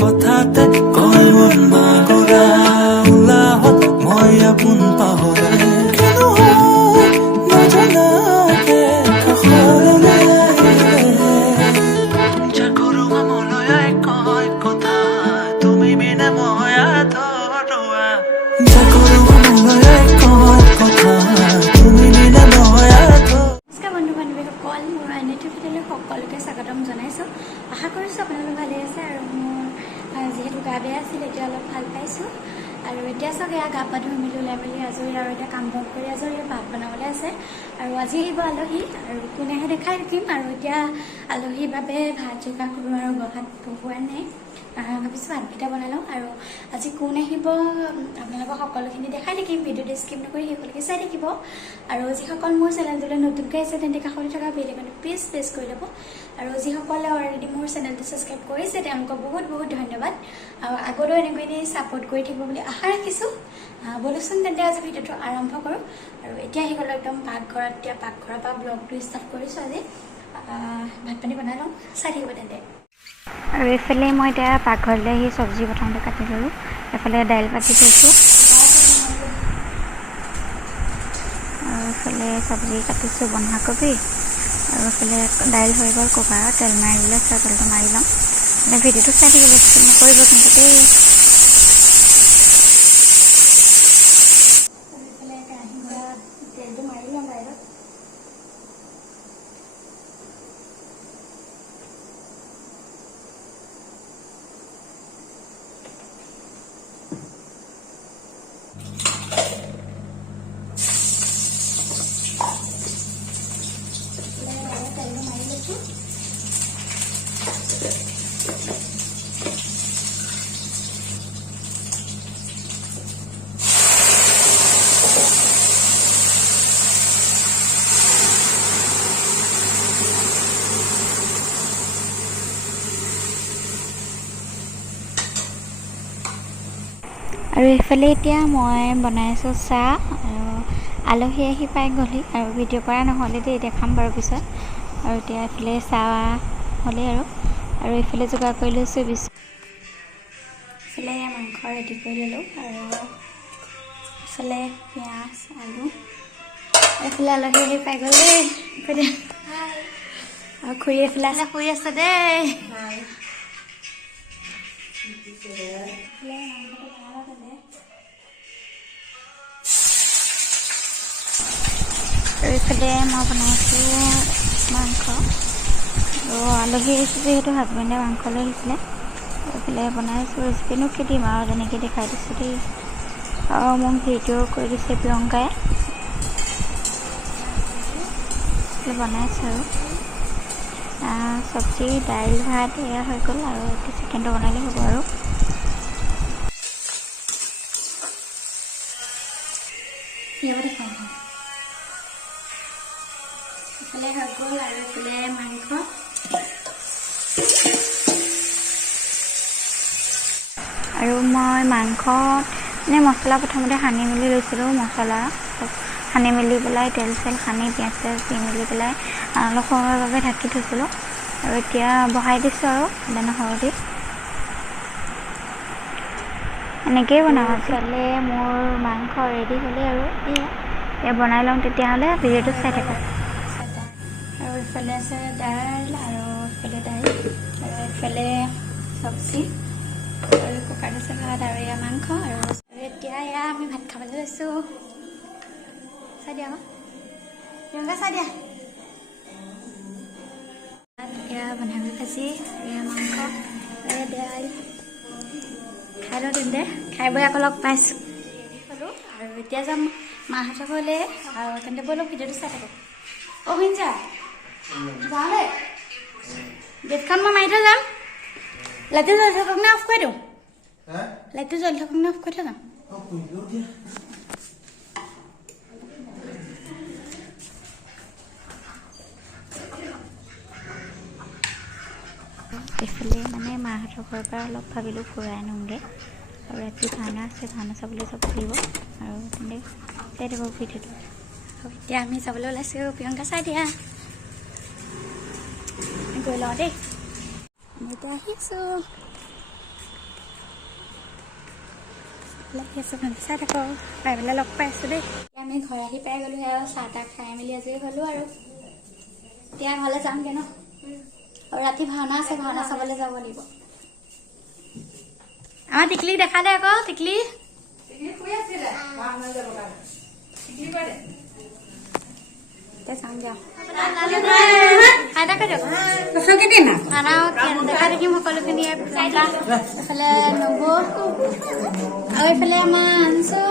কথাতে কয় মন বাগৰা উলাহত মই আপোন পাহৰা কিনো হয় নজনাকে কাষলৈ চাকৰো মলয়াই কয় কথা তুমি বিনে মই আধৰুৱা চাকৰো মলয়াই কয় কথা তুমি বিনে মই নমস্কাৰ বন্ধু বান্ধৱীসকল মোৰ আইনেটি ভিডিঅ'লৈ সকলোকে স্বাগতম জনাইছোঁ আশা কৰিছোঁ আপোনালোক ভালে আছে আৰু মোৰ যিহেতু গা বেয়া আছিল এতিয়া অলপ ভাল পাইছোঁ আৰু এতিয়া চাগে গা পা ধুই মেলি ওলাই মেলি আজৰি আৰু এতিয়া কাম বন কৰি আজৰি ভাত বনাবলৈ আছে আৰু আজি আহিব আলহী আৰু কোনে আহে দেখাই থাকিম আৰু এতিয়া আলহীৰ বাবে ভাত যোগাৰ কৰোঁ আৰু ভাত বহোৱা নাই ভাবিছোঁ ভাতকেইটা বনাই লওঁ আৰু আজি কোন আহিব আপোনালোকক সকলোখিনি দেখাই থাকিম ভিডিঅ'টো স্কিপ নকৰি শেষলৈকে চাই থাকিব আৰু যিসকল মোৰ চেনেলটোলৈ নতুনকৈ আহিছে তেন্তে কাষতে থকা বেল আইকনটো প্ৰেছ কৰি ল'ব আৰু যিসকলে অলৰেডি মোৰ চেনেলটো ছাবস্ক্ৰাইব কৰিছে তেওঁলোকক বহুত বহুত ধন্যবাদ আৰু আগলৈও এনেকৈ ছাপোৰ্ট কৰি থাকিব বুলি আশা ৰাখিছোঁ ব'লকচোন তেন্তে আজি ভিডিঅ'টো আৰম্ভ কৰোঁ আৰু এতিয়া আহি গ'লোঁ একদম পাকঘৰত এতিয়া পাকঘৰৰ পৰা ব্লগটো ষ্টাৰ্ট কৰিছোঁ আজি ভাত পানী বনাই লওঁ চাই থাকিব তেন্তে আৰু এইফালে মই এতিয়া পাকঘৰলৈ আহি চব্জি প্ৰথমতে কাটি ল'লোঁ এইফালে দাইল পাতি থৈছোঁ আৰু এইফালে চব্জি কাটিছোঁ বন্ধাকবি আৰু এইফালে দাইল হৈ গ'ল কুকাৰত তেল মাৰিবলৈ আছে তেলটো মাৰি ল'ম মানে ভিডিঅ'টো চাই থাকিব নকৰিব কিন্তু দেই এইফালে কেৰাহী গড়াত তেলটো মাৰি ল'ম দাইলত আৰু এইফালে এতিয়া মই বনাইছোঁ চাহ আৰু আলহী আহি পাই গ'লহি আৰু ভিডিঅ' কৰা নহ'লে দেই দেখাম বাৰু পিছত আৰু এতিয়া এইফালে চাহ হ'লেই আৰু এইফালে যোগাৰ কৰি লৈছোঁ এইফালে মাংস ৰেডি কৰি ল'লোঁ আৰু এইফালে পিঁয়াজ আলু এইফালে আলহী আহি পাই গ'ল দেই আৰু খুৰী এইফালে আছে শুই আছে দেই আৰু এইফালে মই বনাইছোঁ মাংস আৰু আলহী আহিছোঁ যিহেতু হাজবেণ্ডে মাংস লৈ আহিছিলে এইফালে বনাইছোঁ ৰেচিপিনো কি দিম আৰু যেনেকৈ দেখাই দিছোঁ দেই আৰু মোক ভিডিঅ' কৰি দিছে প্ৰিয়ংকাই বনাইছোঁ আৰু চব্জি দাইল ভাত এয়া হৈ গ'ল আৰু এতিয়া চিকেনটো বনালে হ'ব আৰু এইফালে হৈ গ'ল আৰু এইফালে মাংস আৰু মই মাংসত মানে মছলা প্ৰথমতে সানি মেলি লৈছিলোঁ মছলা সানি মেলি পেলাই তেল চেল সানি পিঁয়াজ চিয়াজ দি মেলি পেলাই অলপ সময়ৰ বাবে ঢাকি থৈছিলোঁ আৰু এতিয়া বহাই দিছোঁ আৰু আদা নহৰু দি এনেকৈয়ে বনাওঁ আচলতে মোৰ মাংস ৰেডি হ'লেই আৰু এয়া বনাই লওঁ তেতিয়াহ'লে ভিডিঅ'টো চাই থাকক আৰু এইফালে আছে দাইল আৰু এইফালে দাইল আৰু এইফালে চব্জি আৰু কুকাৰত আছে ভাত আৰু এয়া মাংস আৰু এতিয়া এয়া আমি ভাত খাবলৈ লৈছোঁ চাই দিয়া আকৌ প্ৰিয়ংকা চাই দিয়া এয়া বন্ধাকবি ভাজি এয়া মাংস এয়া দাইল খাই লওঁ তেন্তে খাই বৈ আকৌ লগ পাইছোঁ হ'লোঁ আৰু এতিয়া যাম মাহঁতৰ ঘৰলৈ আৰু তেন্তে ব'লক ভিডিঅ'টো চাই থাকক অ' শুনিছা যাওঁ দেই গেটখন মই মাৰি থৈ যাম লাইটটো জ্বলি থাকক নে অফ কৰি দিওঁ লাইটটো জ্বলি থাকক নে অফ কৰি থৈ যাম এইফালে মানে মাহঁতৰ ঘৰৰ পৰা অলপ ভাবিলোঁ ফুৰাই আনোগৈ আৰু ৰাতি ভাওনা আছে ভাওনা চাবলৈ যাব লাগিব আৰু তেন্তে চাই দিব ভিডিঅ'টো এতিয়া আমি চাবলৈ ওলাইছোঁ প্ৰিয়ংকা চাই দিয়া গৈ লওঁ দেই আমি এতিয়া আহিছোঁ লাগি আছোঁ ভালকৈ চাই থাকোঁ পাই পেলাই লগ পাই আছোঁ দেই আমি ঘৰ আহি পাই গ'লোহি আৰু চাহ তাহ খাই মেলি আজৰি হ'লোঁ আৰু এতিয়া ঘৰলৈ যামগৈ ন আৰু ৰাতি ভাওনা আছে ভাওনা চাবলৈ যাব লাগিব আমাৰ টিকলিক দেখা দে আকৌ টিকলি দেখা দেখিম সকলোখিনি এইফালে নবৌ আৰু এইফালে আমাৰ আনছো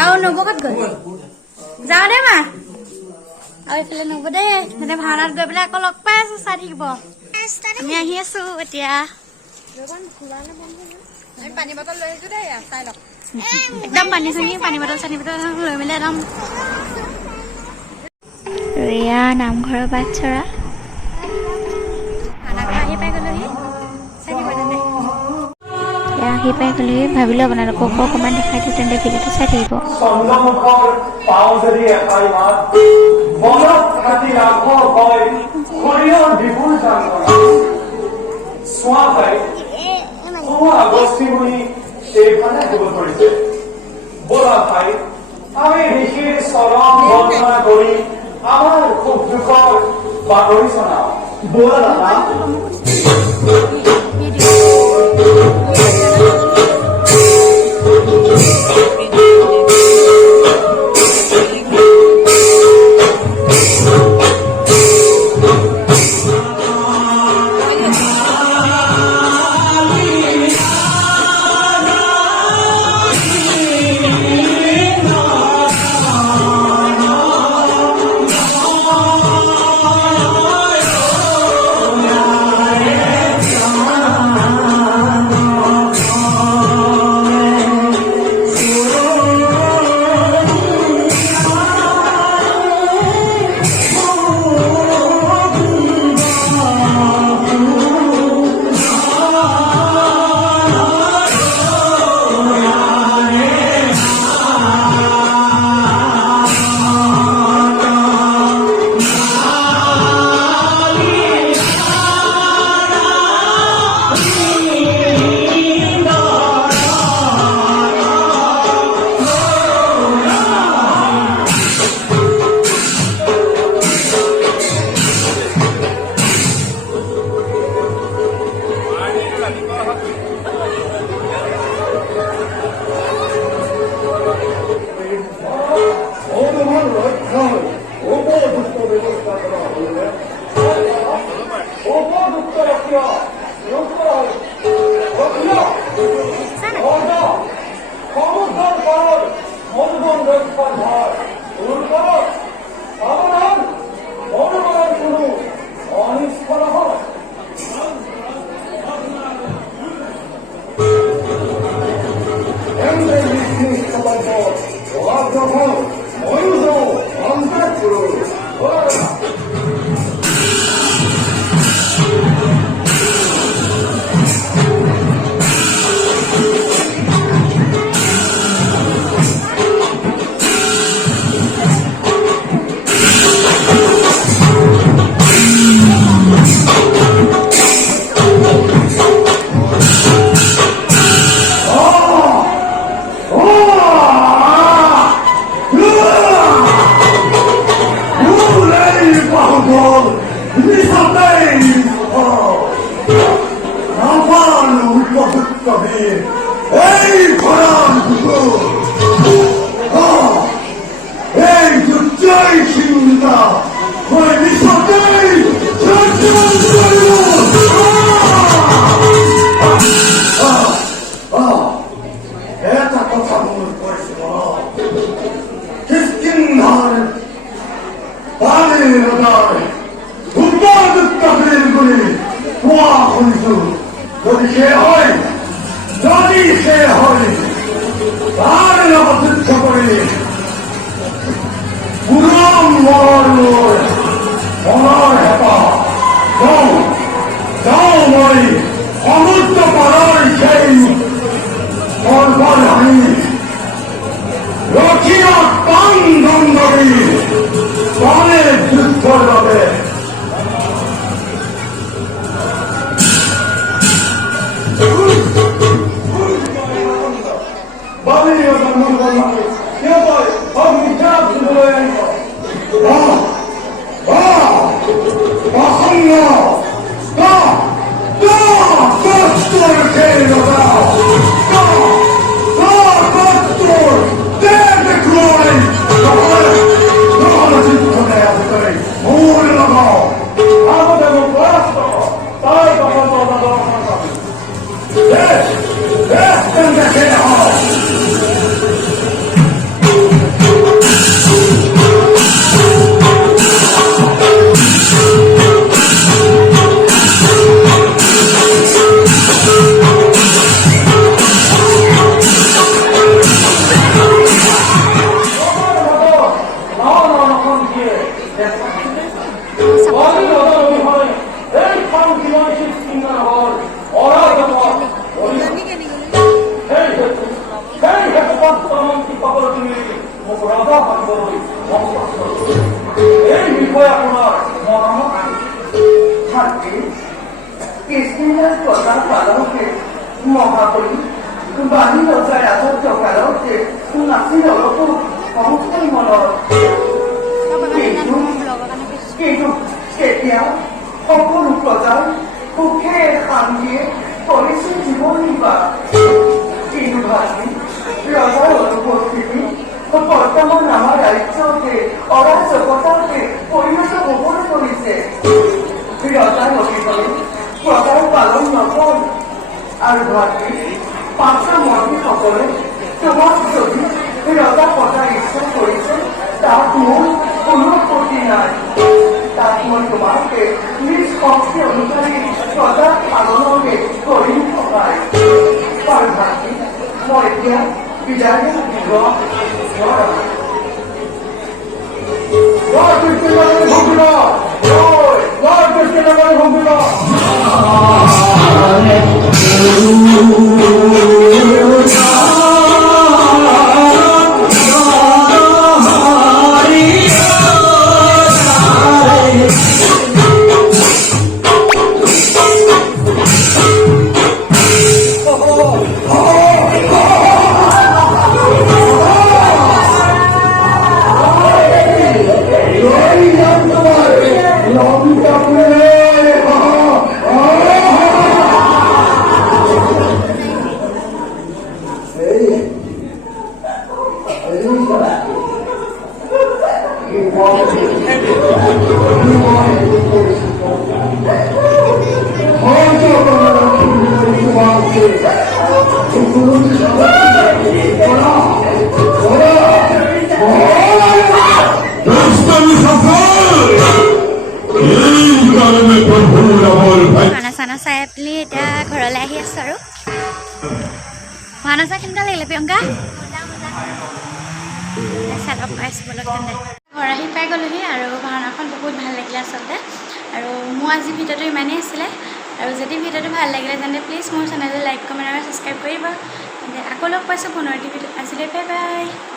আৰু নবৌ ক'ত গ'ল যাওঁ দে মা আৰু এইফালে নবৌ দেই সিহঁতে ভাওনাত গৈ পেলাই আকৌ লগ পাই আছো চাই থাকিব আমি আহি আছো এতিয়া পানী বটল লৈ আহিছো দেই চাই লওক একদম পানী বটল লৈ মেলি একদম ৰিয়া নামঘৰৰ বাট চৰা আহি পাই গ'লোহি চাই দিব তেন্তে আহি পাই গ'লোহি ভাবিলো আপোনালোকক অকণমান দেখাই দিওঁ তেন্তে ভিডিঅ'টো চাই থাকিব বলা ভাই আমি ঋষিৰ চৰণ বন্দনা কৰি আমাৰ খুব দুখৰ বাতৰি শুনাও বলা দাদা Ooh! মহাবলী বাণী ৰজাৰ ৰাজত্ব কালতে নাছিল অলপো সংস্থাই মনত কিন্তু তেতিয়া সকলো প্ৰজাৰ সুখে শান্তিয়ে কৰিছিল জীৱন নিৰ্বাহ কিন্তু ভাবি ৰজাৰ অনুপস্থিতি বৰ্তমান আমাৰ ৰাজ্যতে অৰাজকতাতে পৰিণত হ'বলৈ ধৰিছে ৰজাৰ অভিভাৱক প্ৰজাৰ পালন নকৰে আৰু ভাবি পাঁচটা মন্ত্ৰীসকলে তোমাক যদি ৰজা পতাৰ ইচ্ছা কৰিছে তাত মোৰ কোনো আপত্তি নাই তাত মই তোমাকে নিজ শক্তি অনুযায়ী ৰজা পালনকে কৰিম সহায় আৰু ভাবি মই এতিয়া বিদায় দিব খানা চানা চাই পেলি এতিয়া ঘৰলৈ আহি আছো আৰু ভাওনা চাই কেনেকুৱা লাগিলে প্ৰিয়ংকা ঘৰ আহি পাই গ'লোহি আৰু ভাওনাখন বহুত ভাল লাগিলে আচলতে আৰু মোৰ আজি ভিডিঅ'টো ইমানেই আছিলে আৰু যদি ভিডিঅ'টো ভাল লাগিলে তেন্তে প্লিজ মোৰ চেনেলটো লাইক কমেণ্ট আৰু ছাবস্ক্ৰাইব কৰিব তেন্তে আকৌ লগ পাইছোঁ পুনৰ ভিডিঅ'ত আজিলৈ বাই বাই।